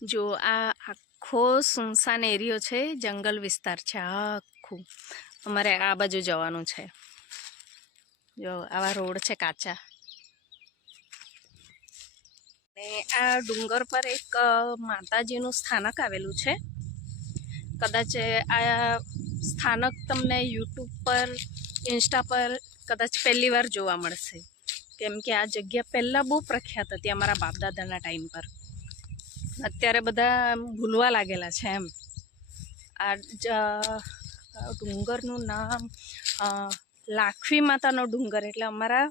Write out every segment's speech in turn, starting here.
જો આ આખો સુનસાન એરિયો છે, જંગલ વિસ્તાર છે આખું. અમારે આ બાજુ જવાનું છે. જો આવા રોડ છે કાચા. ને આ ડુંગર પર એક માતાજીનું સ્થાનક આવેલું છે. કદાચ આ સ્થાનક તમને યુટ્યુબ પર, ઇન્સ્ટા પર કદાચ પહેલી વાર જોવા મળશે, કેમ કે આ જગ્યા પહેલાં બહુ પ્રખ્યાત હતી અમારા બાપ દાદાના ટાઈમ પર. અત્યારે બધા ભૂલવા લાગેલા છે એમ. આ ડુંગરનું નામ લાખવી માતાનો ડુંગર, એટલે અમારા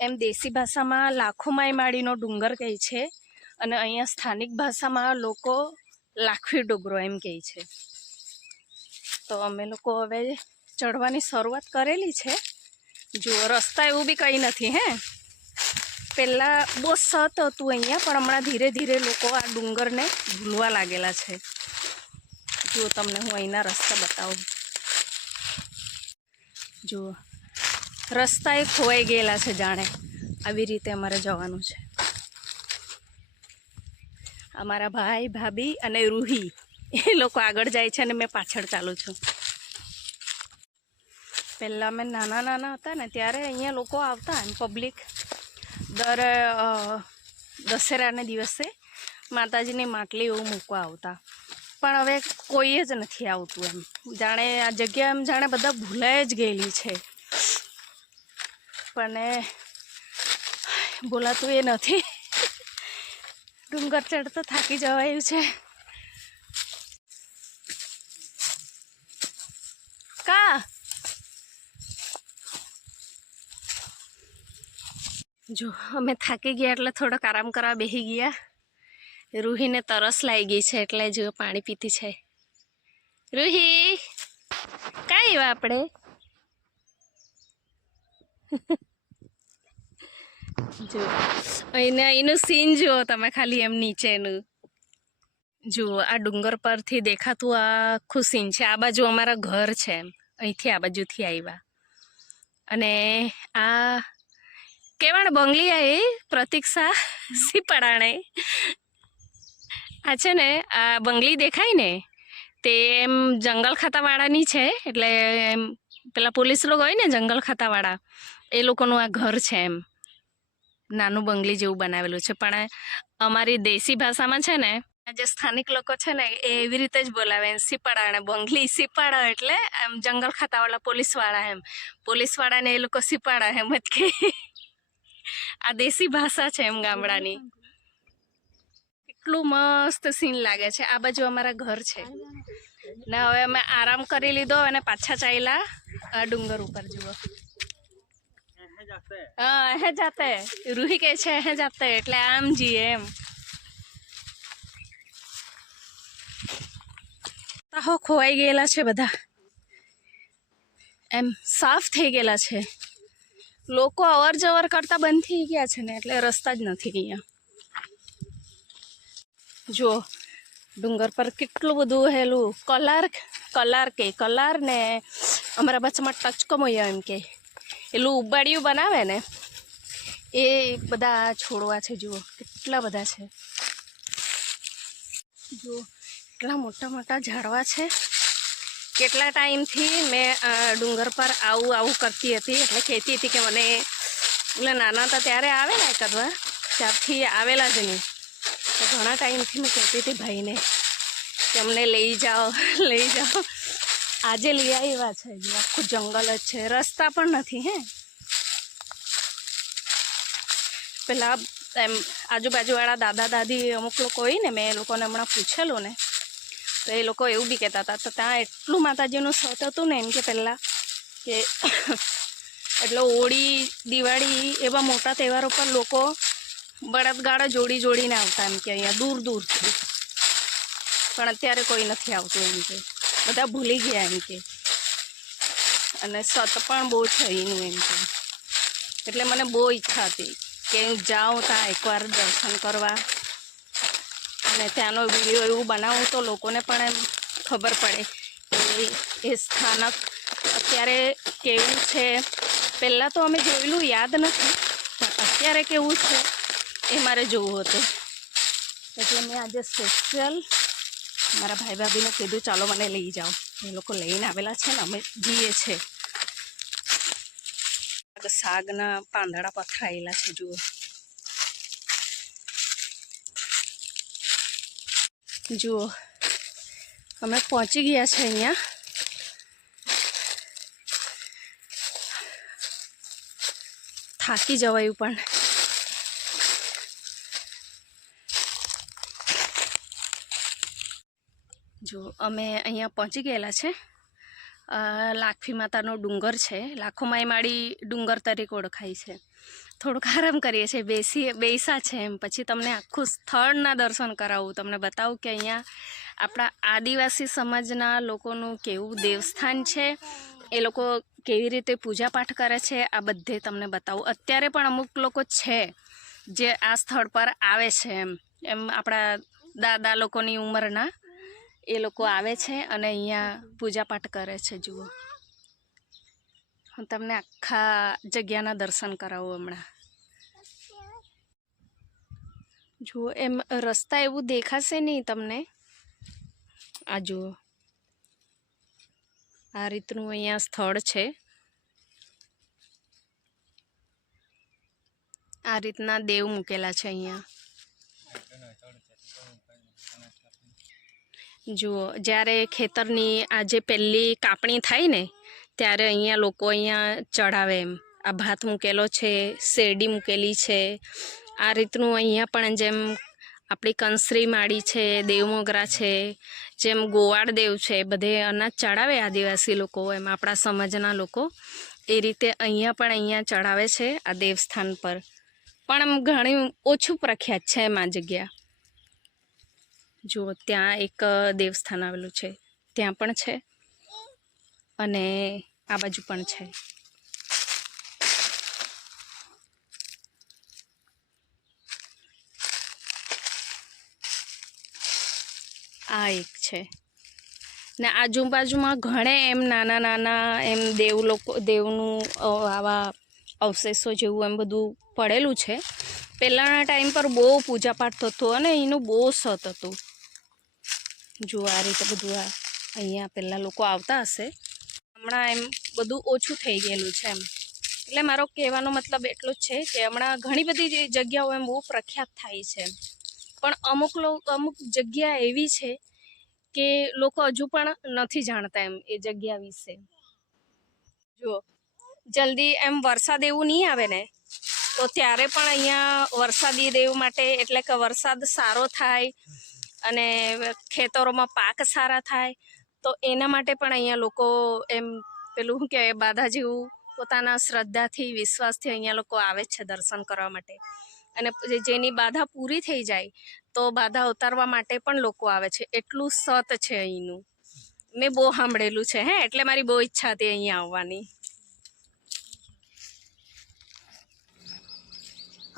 એમ દેશી ભાષામાં લાખોમાઈ માળીનો ડુંગર કહે છે, અને અહીંયા સ્થાનિક ભાષામાં લોકો લાખવી ડુંગરો એમ કહે છે. તો અમે લોકો હવે ચડવાની શરૂઆત કરેલી છે. જો રસ્તા એવું બી કંઈ નથી હે. પહેલાં બહુ સત હતું અહીંયા, પણ હમણાં ધીરે ધીરે લોકો આ ડુંગરને ભૂલવા લાગેલા છે. જો તમને હું અહીંના રસ્તા બતાવું. જુઓ, રસ્તા એ ખોવાઈ ગયેલા છે જાણે. આવી રીતે અમારે જવાનું છે. અમારા ભાઈ, ભાભી અને રૂહી એ લોકો આગળ જાય છે અને મેં પાછળ ચાલું છું. પહેલાં અમે નાના હતા ને ત્યારે અહીંયા લોકો આવતા એમ પબ્લિક દર દશેરાને દિવસે માતાજીની માટલી એવું મૂકવા આવતા. પણ હવે કોઈ જ નથી આવતું એમ. જાણે આ જગ્યા એમ જાણે બધા ભૂલાઈ જ ગયેલી છે. પણ બોલાતું એ નથી. ડુંગર ચડતો થાકી જવાયું છે. કા જો અમે થાકી ગયા એટલે થોડોક આરામ કરવા બેસી ગયા. રૂહીને તરસ લાગી ગઈ છે એટલે જો પાણી પીતી છે. રૂહી કાંઈ એવા આપણે જો અહીંનું સીન જુઓ તમે ખાલી એમ નીચેનું. જુઓ આ ડુંગર પરથી દેખાતું આખું સીન છે. આ બાજુ અમારા ઘર છે એમ. અહીંથી આ બાજુથી આવ્યા. અને આ કેવાણ બંગલી એ પ્રતીક્ષા સિપડાણે આ છે ને, આ બંગલી દેખાય ને તે એમ જંગલ ખાતાવાળાની છે. એટલે એમ પેલા પોલીસ લોકો હોય ને જંગલ ખાતાવાળા, એ લોકોનું આ ઘર છે એમ. નાનું બંગલી જેવું બનાવેલું છે. પણ અમારી દેશી ભાષામાં છે ને, જે સ્થાનિક લોકો છે ને એ એવી રીતે જ બોલાવે, સિપાડા બંગલી. સિપાડા એટલે એમ જંગલ ખાતાવાળા પોલીસવાળા એમ. પોલીસવાળાને એ લોકો સિપાડા એમ જ કે. આ દેશી ભાષા છે એમ ગામડાની. એટલું મસ્ત સીન લાગે છે. આ બાજુ અમારા ઘર છે ને હવે અમે આરામ કરી લીધો અને પાછા ચાલ્યા ડુંગર ઉપર. જુઓ, હા હે જાતે. રૂહી કે છે હે જાતે, એટલે આમ જઈએ એમ. તાહો ખોવાઈ ગયેલા છે બધા, એમ સાફ થઈ ગયેલા છે. લોકો અવર જવર કરતા બંધ થઈ ગયા છે ને, એટલે રસ્તા જ નથી અહીંયા. જુઓ ડુંગર પર કેટલું બધું હેલું કલાર ને અમારા ભાષામાં ટચકો મોયો એમ કે, એલું ઉબાડિયું બનાવે ને એ બધા છોડવા છે. જુઓ કેટલા બધા છે. જુઓ કેટલા મોટા મોટા ઝાડવા છે. કેટલા ટાઈમથી મેં ડુંગર પર આવું કરતી હતી. એટલે કહેતી હતી કે મને, એટલે નાના હતા ત્યારે આવેલા કરવા, ત્યારથી આવેલા જ નહીં. તો ઘણા ટાઈમથી મેં કહેતી હતી ભાઈને કે અમને લઈ જાઓ. આજે લઈ આવ્યા છે. જો આખું જંગલ જ છે, રસ્તા પણ નથી હે. પેલા એમ આજુબાજુવાળા દાદા દાદી અમુક લોકો હોય ને, મેં એ લોકોને હમણાં પૂછેલું ને, તો એ લોકો એવું બી કહેતા હતા. તો ત્યાં એટલું માતાજીનું સત હતું ને એમ કે પહેલાં કે એટલે હોળી, દિવાળી એવા મોટા તહેવારો પર લોકો બળદગાડા જોડીને આવતા એમ કે અહીંયા દૂર દૂરથી. પણ અત્યારે કોઈ નથી આવતું એમ કે, બધા ભૂલી ગયા એમ કે. અને સત પણ બહુ છે એનું એમ કે. એટલે મને બહુ ઈચ્છા હતી કે હું જાઉં ત્યાં એકવાર દર્શન કરવા અને ત્યાંનો વિડીયો એવું બનાવું તો લોકોને પણ એમ ખબર પડે કે એ સ્થાનક અત્યારે કેવું છે. પહેલાં તો અમે જોયેલું યાદ નથી, પણ અત્યારે કેવું છે એ મારે જોવું હતું. એટલે મેં આજે સ્પેશિયલ મારા ભાઈ ભાભીને કીધું ચાલો મને લઈ જાઓ. એ લોકો લઈને આવેલા છે ને અમે જઈએ છીએ. શાકના પાંદડા પથરાયેલા છે જુઓ. જુઓ અમે પહોંચી ગયા છે અહીંયા. થાકી જવાયું પણ. જો અમે અહીંયા પહોંચી ગયેલા છે. લાખી માતાનો ડુંગર છે. લાખોમાં માળી ડુંગર તરીકે ઓળખાય છે. થોડુંક આરામ કરીએ છીએ, બેસા છે એમ. પછી તમને આખું સ્થળના દર્શન કરાવું, તમને બતાવું કે અહીંયા આપણા આદિવાસી સમાજના લોકોનું કેવું દેવસ્થાન છે, એ લોકો કેવી રીતે પૂજાપાઠ કરે છે, આ બધે તમને બતાવું. અત્યારે પણ અમુક લોકો છે જે આ સ્થળ પર આવે છે એમ આપણા દાદા લોકોની ઉંમરના એ લોકો આવે છે અને અહીંયા પૂજાપાઠ કરે છે. જુઓ, હું તમને આખા જગ્યાના દર્શન કરાવું હમણાં. જુઓ, એમ રસ્તા એવું દેખાશે નહીં તમને. આ જુઓ, આ રીતનું અહીંયા સ્થળ છે. આ રીતના દેવ મૂકેલા છે અહીંયા. જુઓ, જ્યારે ખેતરની આ જે પહેલી કાપણી થાય ને ત્યારે અહીંયા લોકો અહીંયા ચડાવે એમ. આ ભાત મૂકેલો છે, શેરડી મૂકેલી છે. આ રીતનું અહીંયા પણ જેમ આપણી કંસરી માળી છે, દેવ મોગરા છે, જેમ ગોવાળ દેવ છે, બધે અનાજ ચડાવે આદિવાસી લોકો, એમ આપણા સમાજના લોકો એ રીતે અહીંયા ચડાવે છે આ દેવસ્થાન પર. પણ આમ ઘણી ઓછું પ્રખ્યાત છે એમ આ જગ્યા. જુઓ, ત્યાં એક દેવસ્થાન આવેલું છે, ત્યાં પણ છે અને આ બાજુ પણ છે. આ એક છે ને આજુબાજુમાં ઘણે એમ નાના નાના એમ દેવનું આવા અવશેષો જેવું એમ બધું પડેલું છે. પહેલાંના ટાઈમ પર બહુ પૂજાપાઠ થતો અને એનું બહુ સત હતું. જુઓ, આ રીતે બધું અહીંયા પહેલાં લોકો આવતા હશે. હમણાં એમ બધું ઓછું થઈ ગયેલું છે એમ. એટલે મારો કહેવાનો મતલબ એટલો જ છે કે હમણાં ઘણી બધી જગ્યાઓ એમ બહુ પ્રખ્યાત થાય છે, પણ અમુક જગ્યા એવી છે કે લોકો હજુ પણ નથી જાણતા એમ એ જગ્યા વિશે. જુઓ, જલ્દી એમ વરસાદ એવું નહીં આવે ને તો ત્યારે પણ અહીંયા વરસાદી દેવ માટે, એટલે કે વરસાદ સારો થાય અને ખેતરોમાં પાક સારા થાય, તો એના માટે પણ અહીંયા લોકો એમ પેલું શું કહેવાય, બાધા જેવું પોતાના શ્રદ્ધાથી, વિશ્વાસથી અહીંયા લોકો આવે છે દર્શન કરવા માટે. અને જેની બાધા પૂરી થઈ જાય તો બાધા ઉતારવા માટે પણ લોકો આવે છે. એટલું સત છે અહીંનું. મેં બહુ સાંભળેલું છે એટલે મારી બહુ ઈચ્છા હતી અહીંયા આવવાની.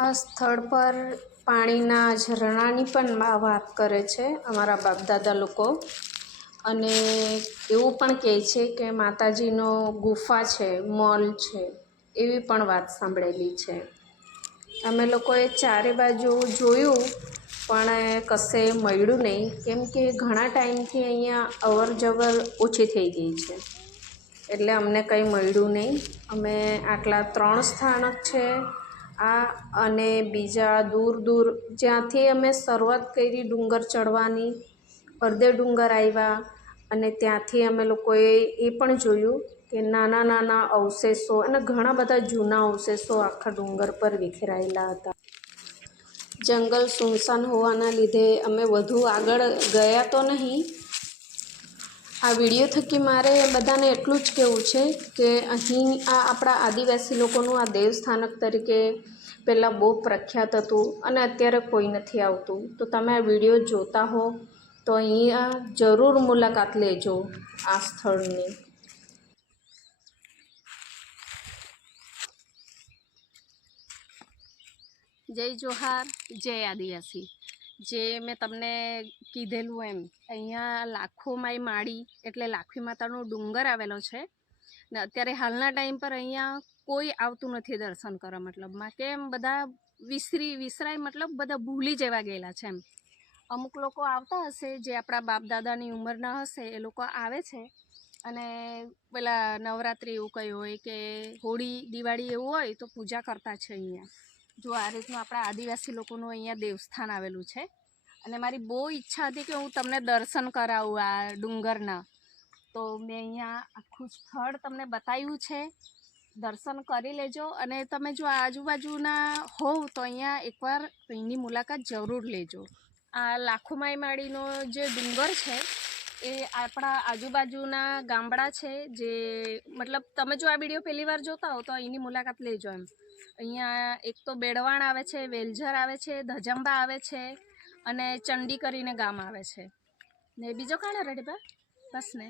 આ સ્થળ પર પાણીના ઝરણાની પણ વાત કરે છે અમારા બાપદાદા લોકો. અને એવું પણ કહે છે કે માતાજીનો ગુફા છે, મોલ છે, એવી પણ વાત સાંભળેલી છે. અમે લોકોએ ચારે બાજુ જોયું પણ કશે મળ્યું નહીં, કેમ કે ઘણા ટાઈમથી અહીંયા અવર જવર ઓછી થઈ ગઈ છે, એટલે અમને કંઈ મળ્યું નહીં. અમે આટલા 3 સ્થાનક છે આ, અને બીજા દૂર દૂર જ્યાંથી અમે શરૂઆત કરી ડુંગર ચડવાની, અડધે ડુંગર આવ્યા અને ત્યાંથી અમે લોકોએ એ પણ જોયું કે નાના નાના અવશેષો અને ઘણા બધા જૂના અવશેષો આખા ડુંગર પર વિખેરાયેલા હતા. જંગલ સુનસાન હોવાના લીધે અમે વધુ આગળ ગયા તો નહીં. આ વિડીયો થકી મારે બધાને એટલું જ કહેવું છે કે અહીં આ આપણા આદિવાસી લોકોનું આ દેવસ્થાનક તરીકે પહેલાં બહુ પ્રખ્યાત હતું અને અત્યારે કોઈ નથી આવતું. તો તમે આ વિડીયો જોતા હો તો અહીંયા જરૂર મુલાકાત લેજો આ સ્થળની. જય જોહાર, જય આદિવાસી. જે મેં તમને કીધેલું એમ, અહીંયા લાખોમાંય માળી એટલે લાખી માતાનો ડુંગર આવેલો છે ને અત્યારે હાલના ટાઈમ પર અહીંયા કોઈ આવતું નથી દર્શન કરવા, મતલબમાં કે એમ બધા વિસરાય, મતલબ બધા ભૂલી જેવા ગયેલા છે એમ. અમુક લોકો આવતા હશે જે આપણા બાપ દાદાની ઉંમરના હશે, એ લોકો આવે છે અને પેલા નવરાત્રિ એવું કંઈ હોય કે હોળી દિવાળી એવું હોય તો પૂજા કરતા છે અહીંયા. જો આ રીતનું આપણા આદિવાસી લોકોનું અહીંયા દેવસ્થાન આવેલું છે અને મારી બહુ ઈચ્છા હતી કે હું તમને દર્શન કરાવું આ ડુંગરના. તો મેં અહીંયા આખું સ્થળ તમને બતાવ્યું છે, દર્શન કરી લેજો. અને તમે જો આજુબાજુના હોવ તો અહીંયા એકવાર અહીંની મુલાકાત જરૂર લેજો. આ લાખોમાઈ માળીનો જે ડુંગર છે એ આપણા આજુબાજુના ગામડા છે, જે મતલબ તમે જો આ વિડીયો પહેલી વાર જોતા હો તો અહીંની મુલાકાત લેજો એમ. અહીંયા એક તો બેડવાણ આવે છે, વેલઝર આવે છે, ધજંબા આવે છે અને ચંડી કરીને ગામ આવે છે ને બીજો કાણા રેડી બસ ને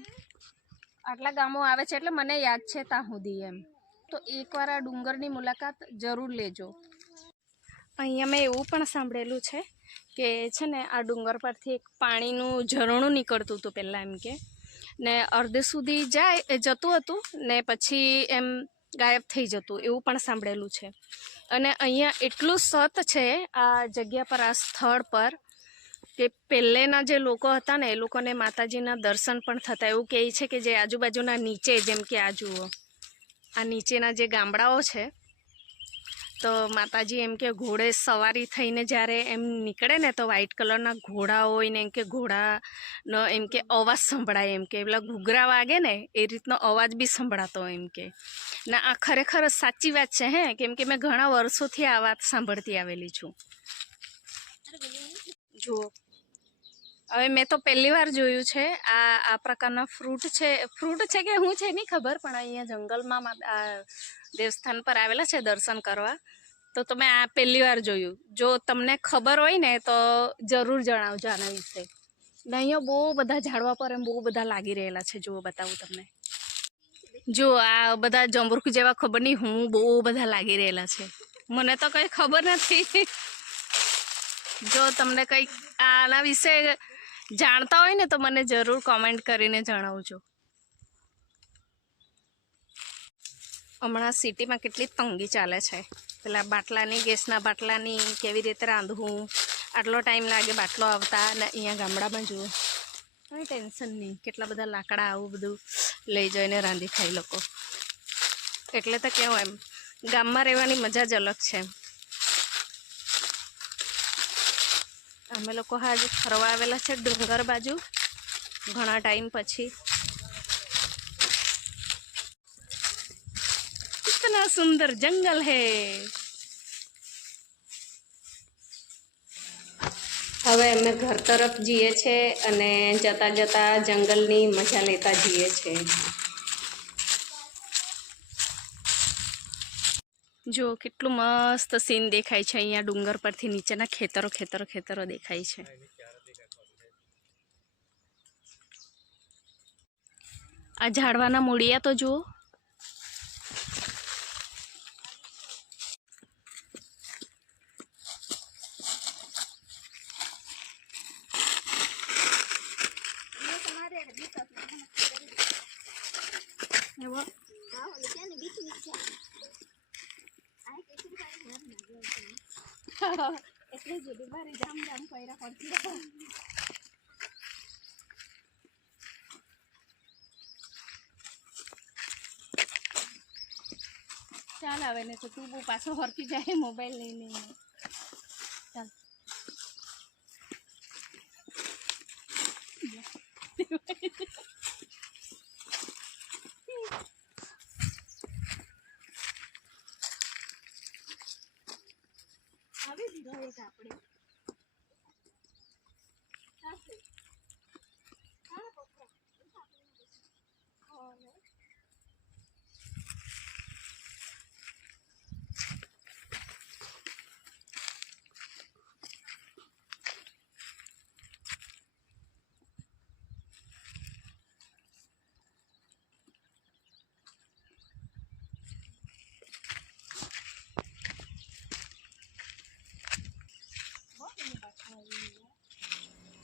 આટલા ગામો આવે છે એટલે મને યાદ છે ત્યાં સુધી એમ. તો એકવાર આ ડુંગરની મુલાકાત જરૂર લેજો. અહીંયા મેં એવું પણ સાંભળેલું છે કે છે ને આ ડુંગર પરથી એક પાણીનું ઝરણું નીકળતું હતું પહેલાં એમ કે, ને અર્ધે સુધી જતું હતું ને પછી એમ ગાયબ થઈ જતું, એવું પણ સાંભળેલું છે. અને અહીંયા એટલું સત છે આ જગ્યા પર, આ સ્થળ પર, કે પહેલેના જે લોકો હતા ને એ લોકોને માતાજીના દર્શન પણ થતા. એવું કહે છે કે જે આજુબાજુના નીચે, જેમ કે આ જુઓ, આ નીચેના જે ગામડાઓ છે તો માતાજી એમ કે ઘોડે સવારી થઈને જ્યારે એમ નીકળે ને તો વ્હાઈટ કલરના ઘોડા હોય ને એમ કે ઘોડાનો એમ કે અવાજ સંભળાય, એમ કે પેલા ઘૂઘરા વાગે ને એ રીતનો અવાજ બી સંભળાતો એમ કે. ને આ ખરેખર સાચી વાત છે હે, કેમ કે મેં ઘણા વર્ષોથી આ વાત સાંભળતી આવેલી છું. જુઓ, હવે મેં તો પહેલી વાર જોયું છે આ પ્રકારના ફ્રૂટ છે કે શું છે નહીં ખબર, પણ અહીંયા જંગલમાં આ દેવસ્થાન પર આવેલા છે દર્શન કરવા, તો તમે આ પહેલી વાર જોયું. જો તમને ખબર હોય ને તો જરૂર જણાવજો આના વિશે. ને અહીંયા બહુ બધા ઝાડવા પર એમ બહુ બધા લાગી રહેલા છે. જુઓ, બતાવું તમને. જો આ બધા જંબુરક જેવા ખબર નહીં હું બહુ બધા લાગી રહેલા છે, મને તો કંઈ ખબર નથી. જો તમને કંઈક આના વિશે જાણતા હોય ને તો મને જરૂર કોમેન્ટ કરીને જણાવજો. હમણાં સિટીમાં કેટલી તંગી ચાલે છે, પેલા બાટલાની, ગેસના બાટલાની કેવી રીતે રાંધવું, આટલો ટાઈમ લાગે બાટલો આવતા. અને અહીંયા ગામડામાં જુઓ કંઈ ટેન્શન નહીં, કેટલા બધા લાકડા આવું બધું લઈ જઈને રાંધી ખાઈ લોકો. એટલે તો કેવું એમ ગામમાં રહેવાની મજા જ અલગ છે. અમે લોકો આજે ફરવા આવેલા છે ડુંગર બાજુ ઘણા ટાઈમ પછી. કિતના સુંદર જંગલ હે. હવે અમે ઘર તરફ જઈએ છે અને જતા જતા જંગલની મજા લેતા જઈએ છે. જો કેટલું મસ્ત સીન દેખાય છે અહીંયા ડુંગર પરથી. નીચેના ખેતરો દેખાય છે. આ ઝાડવાના મૂળિયા તો જુઓ. એટલે જ મારી જામ કર્યા પડતી. ચાલ આવે ને તો તું બહુ પાછો હરકી જાય મોબાઈલ લઈને. ચાલ આવી દીધો એક આપણે.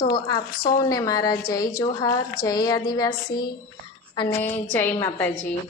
તો આપ સૌને મારા જય જોહાર, જય આદિવાસી અને જય માતાજી.